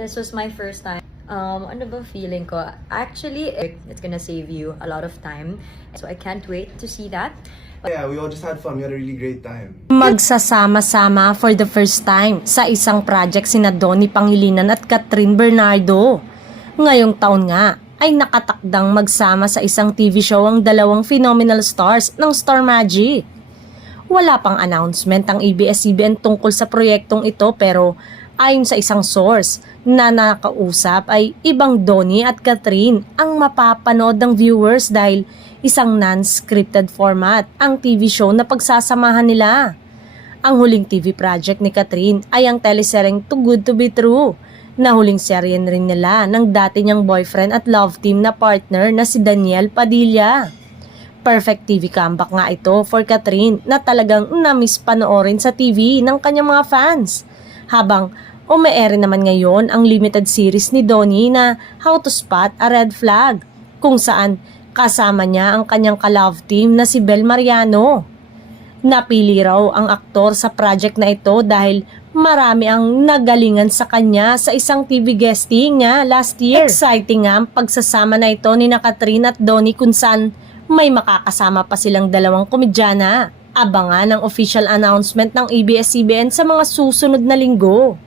This was my first time. Ano ba feeling ko? Actually, it's gonna save you a lot of time. So I can't wait to see that. Yeah, we all just had fun. We had a really great time. Magsasama-sama for the first time sa isang project sina Donnie Pangilinan at Catherine Bernardo. Ngayong taon nga ay nakatakdang magsama sa isang TV show ang dalawang phenomenal stars ng Star Magic. Wala pang announcement ang ABS-CBN tungkol sa proyektong ito pero ayon sa isang source na nakausap ay ibang Donnie at Catherine ang mapapanood ng viewers dahil isang non-scripted format ang TV show na pagsasamahan nila. Ang huling TV project ni Catherine ay ang teleseryeng Too Good to Be True na huling serye rin nila ng dati niyang boyfriend at love team na partner na si Daniel Padilla. Perfect TV comeback nga ito for Catherine na talagang na-miss panoorin sa TV ng kanyang mga fans. Habang ume-air naman ngayon ang limited series ni Donnie na How to Spot a Red Flag kung saan kasama niya ang kanyang ka-love team na si Bel Mariano. Napili raw ang aktor sa project na ito dahil marami ang nagalingan sa kanya sa isang TV guesting niya last year. Exciting nga ang pagsasama na ito ni Catherine at Donnie kung saan may makakasama pa silang dalawang komedyana. Abangan ang official announcement ng ABS-CBN sa mga susunod na linggo.